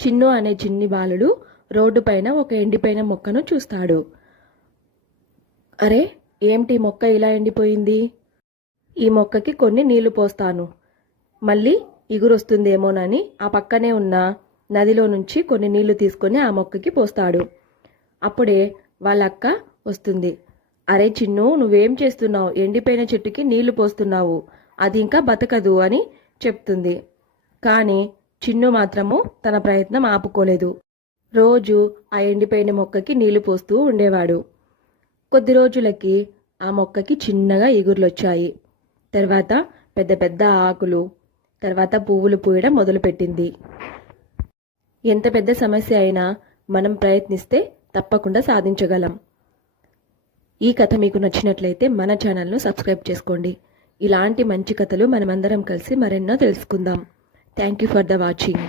చిన్ను అనే చిన్ని బాలుడు రోడ్డు పైన ఒక ఎండిపోయిన మొక్కను చూస్తాడు. అరే, ఏమిటి మొక్క ఇలా ఎండిపోయింది? ఈ మొక్కకి కొన్ని నీళ్లు పోస్తాను, మళ్ళీ ఇగురొస్తుందేమోనని ఆ పక్కనే ఉన్న నదిలో నుంచి కొన్ని నీళ్లు తీసుకొని ఆ మొక్కకి పోస్తాడు. అప్పుడే వాళ్ళ అక్క వస్తుంది. అరే చిన్ను, నువ్వేం చేస్తున్నావు? ఎండిపోయిన చెట్టుకి నీళ్లు పోస్తున్నావు, అది ఇంకా బతకదు అని చెప్తుంది. కానీ చిన్ను మాత్రము తన ప్రయత్నం ఆపుకోలేదు. రోజు ఆ ఎండిపోయిన మొక్కకి నీళ్లు పోస్తూ ఉండేవాడు. కొద్ది రోజులకి ఆ మొక్కకి చిన్నగా ఇగుర్లొచ్చాయి. తర్వాత పెద్ద పెద్ద ఆకులు, తర్వాత పువ్వులు పూయడం మొదలుపెట్టింది. ఎంత పెద్ద సమస్య అయినా మనం ప్రయత్నిస్తే తప్పకుండా సాధించగలం. ఈ కథ మీకు నచ్చినట్లయితే మన ఛానల్ను సబ్స్క్రైబ్ చేసుకోండి. ఇలాంటి మంచి కథలు మనమందరం కలిసి మరెన్నో తెలుసుకుందాం. Thank you for the watching.